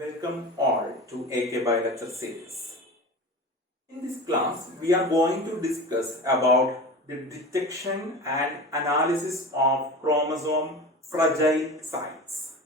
Welcome all to AK by Lecture series. In this class, we are going to discuss about the detection and analysis of chromosome fragile sites.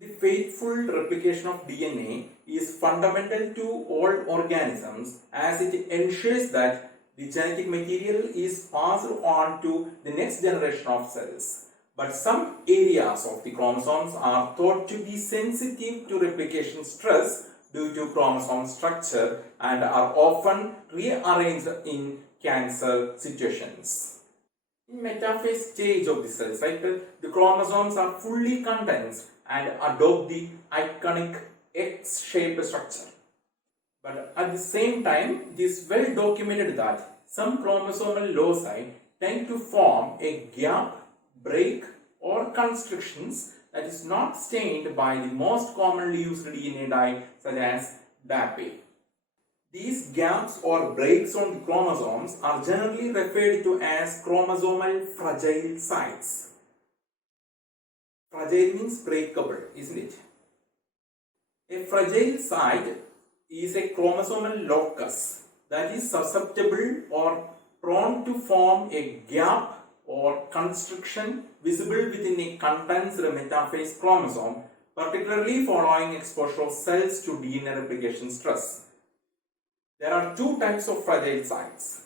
The faithful replication of DNA is fundamental to all organisms as it ensures that the genetic material is passed on to the next generation of cells. But some areas of the chromosomes are thought to be sensitive to replication stress due to chromosome structure and are often rearranged in cancer situations. In metaphase stage of the cell cycle, the chromosomes are fully condensed and adopt the iconic X-shaped structure. But at the same time, it is well documented that some chromosomal loci tend to form a gap, break, or constrictions that is not stained by the most commonly used DNA dye such as DAPA. These gaps or breaks on the chromosomes are generally referred to as chromosomal fragile sites. Fragile means breakable, isn't it? A fragile site is a chromosomal locus that is susceptible or prone to form a gap or constriction visible within a condensed metaphase chromosome, particularly following exposure of cells to DNA replication stress. There are two types of fragile sites.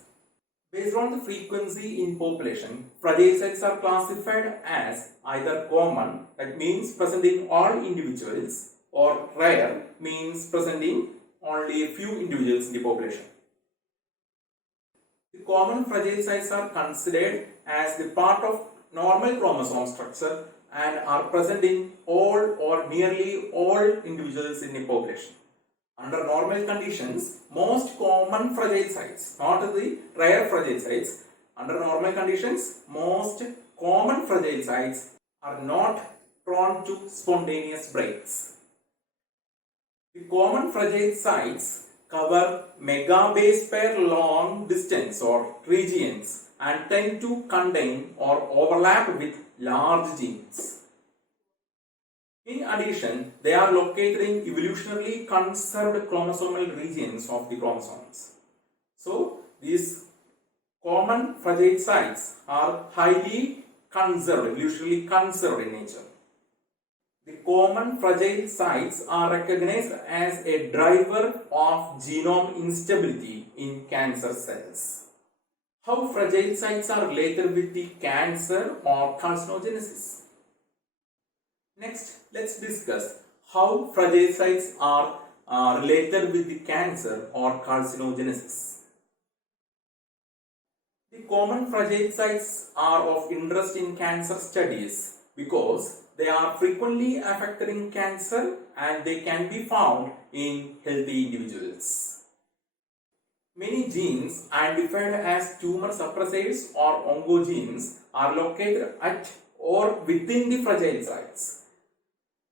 Based on the frequency in population, fragile sites are classified as either common, that means present in all individuals, or rare, means present in only a few individuals in the population. The common fragile sites are considered as the part of normal chromosome structure and are present in all or nearly all individuals in a population. Under normal conditions, most common fragile sites, not the rare fragile sites, under normal conditions, most common fragile sites are not prone to spontaneous breaks. The common fragile sites cover megabase pair long distance or regions and tend to contain or overlap with large genes. In addition, they are located in evolutionarily conserved chromosomal regions of the chromosomes. So, these common fragile sites are highly conserved, evolutionarily conserved in nature. The common fragile sites are recognized as a driver of genome instability in cancer cells. How fragile sites are related with the cancer or carcinogenesis? Next, let's discuss how fragile sites are related with the cancer or carcinogenesis. The common fragile sites are of interest in cancer studies because they are frequently affected in cancer and they can be found in healthy individuals. Many genes identified as tumor suppressors or oncogenes are located at or within the fragile sites.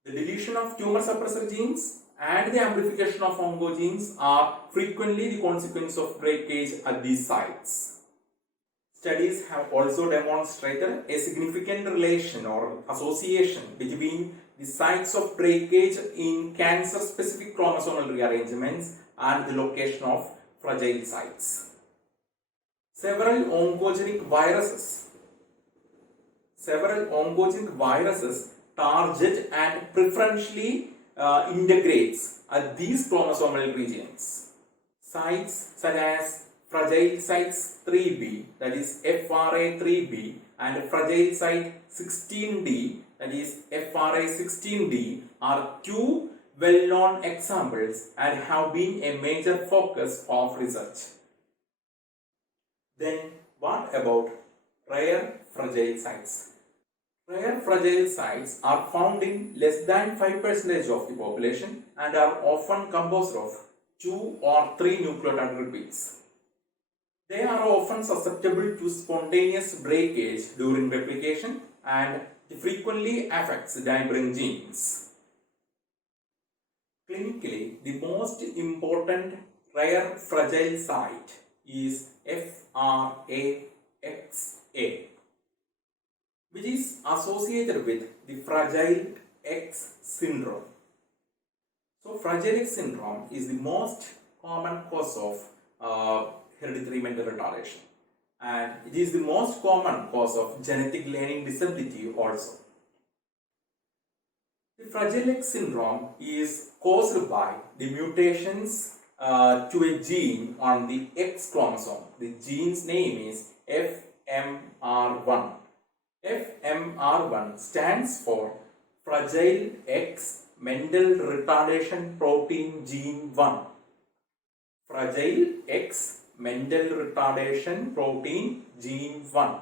The deletion of tumor suppressor genes and the amplification of oncogenes are frequently the consequence of breakage at these sites. Studies have also demonstrated a significant relation or association between the sites of breakage in cancer-specific chromosomal rearrangements and the location of fragile sites. Several oncogenic viruses target and preferentially integrates at these chromosomal regions. Sites such as fragile sites 3b, that is FRA3b, and fragile site 16d, that is FRA16d, are two well-known examples and have been a major focus of research. Then, what about rare fragile sites? Rare fragile sites are found in less than 5% of the population and are often composed of 2 or 3 nucleotide repeats. They are often susceptible to spontaneous breakage during replication and frequently affects neighboring genes. Clinically, the most important rare fragile site is FRAXA, which is associated with the Fragile X syndrome. So Fragile X syndrome is the most common cause of hereditary mental retardation, and it is the most common cause of genetic learning disability also. The Fragile X syndrome is caused by the mutations to a gene on the X chromosome. The gene's name is FMR1. FMR1 stands for Fragile X Mental Retardation Protein Gene 1. Fragile X Mental Retardation Protein Gene 1.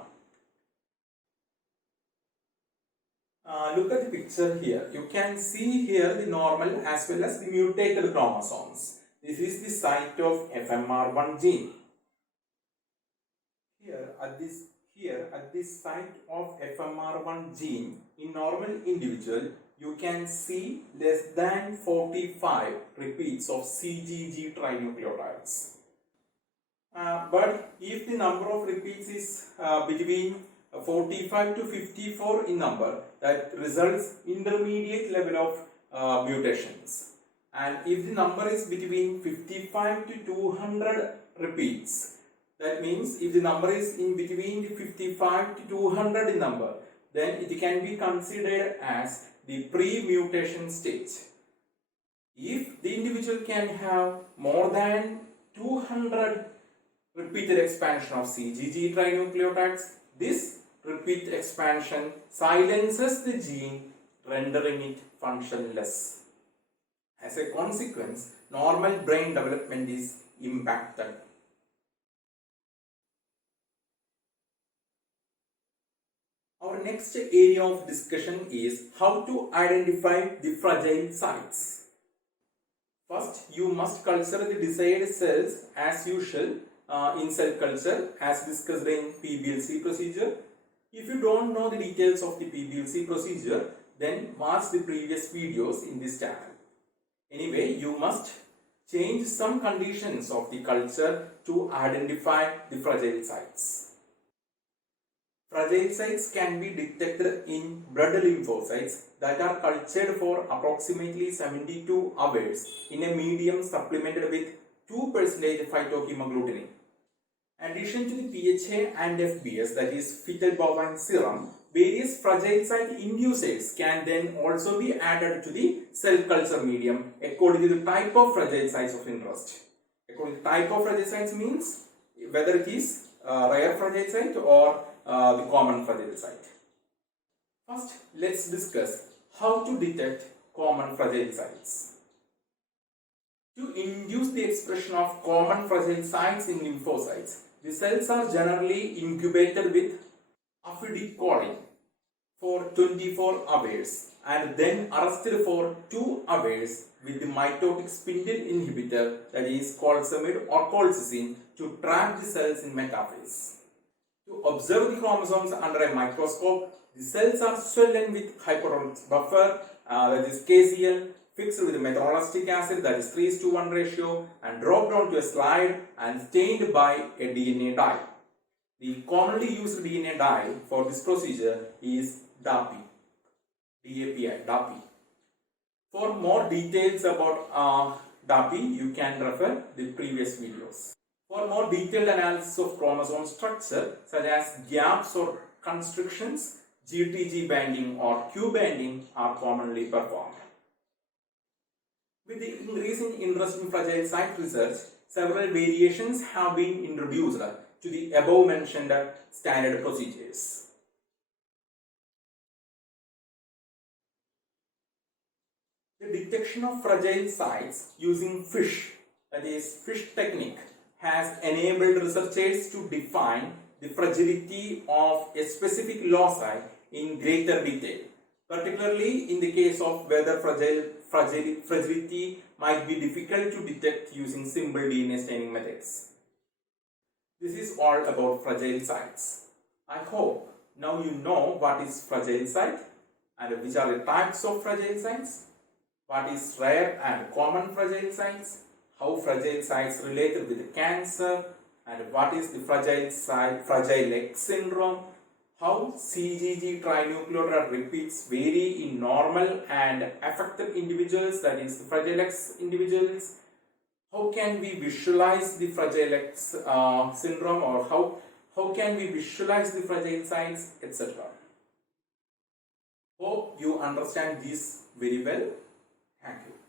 Look at the picture here. You can see here the normal as well as the mutated chromosomes. This is the site of FMR1 gene. Here at this site of FMR1 gene in normal individual, you can see less than 45 repeats of CGG trinucleotides. But if the number of repeats is between 45 to 54 in number, that results intermediate level of mutations. And if the number is between 55 to 200 repeats, that means if the number is in between the 55 to 200 in number, then it can be considered as the pre-mutation stage. If the individual can have more than 200 repeated expansion of CGG trinucleotides, this repeat expansion silences the gene, rendering it functionless. As a consequence, normal brain development is impacted. Our next area of discussion is how to identify the fragile sites. First, you must culture the desired cells as usual in cell culture as discussed in PBLC procedure. If you don't know the details of the PBLC procedure, then watch the previous videos in this channel. Anyway, you must change some conditions of the culture to identify the fragile sites. Fragile sites can be detected in blood lymphocytes that are cultured for approximately 72 hours in a medium supplemented with 2% phytohemagglutinin. In addition to the PHA and FBS, that is fetal bovine serum, various fragile site inducers can then also be added to the cell culture medium according to the type of fragile sites of interest. According to the type of fragile sites means whether it is rare fragile site or the common fragile site. First, let's discuss how to detect common fragile sites. To induce the expression of common fragile sites in lymphocytes, the cells are generally incubated with acetylcholine for 24 hours and then arrested for 2 hours with the mitotic spindle inhibitor, that is colsamide or colchicine, to trap the cells in metaphase. To observe the chromosomes under a microscope, the cells are swollen with hypertrophic buffer, that is KCl, fixed with metholastic acid, that is 3:1 ratio, and dropped onto a slide and stained by a DNA dye. The commonly used DNA dye for this procedure is DAPI. DAPI. For more details about DAPI, you can refer the previous videos. For more detailed analysis of chromosome structure, such as gaps or constrictions, GTG banding or Q banding are commonly performed. With the increasing interest in fragile site research, several variations have been introduced to the above mentioned standard procedures. The detection of fragile sites using FISH, that is FISH technique, has enabled researchers to define the fragility of a specific loci in greater detail, particularly in the case of whether fragility might be difficult to detect using simple DNA staining methods. This is all about fragile sites. I hope now you know what is fragile site and which are the types of fragile sites, what is rare and common fragile sites, how fragile sites related with cancer, and what is the fragile X syndrome, how CGG trinucleotide repeats vary in normal and affected individuals, that is the Fragile X individuals. How can we visualize the Fragile X syndrome, or how can we visualize the fragile signs, etc. Hope you understand this very well. Thank you.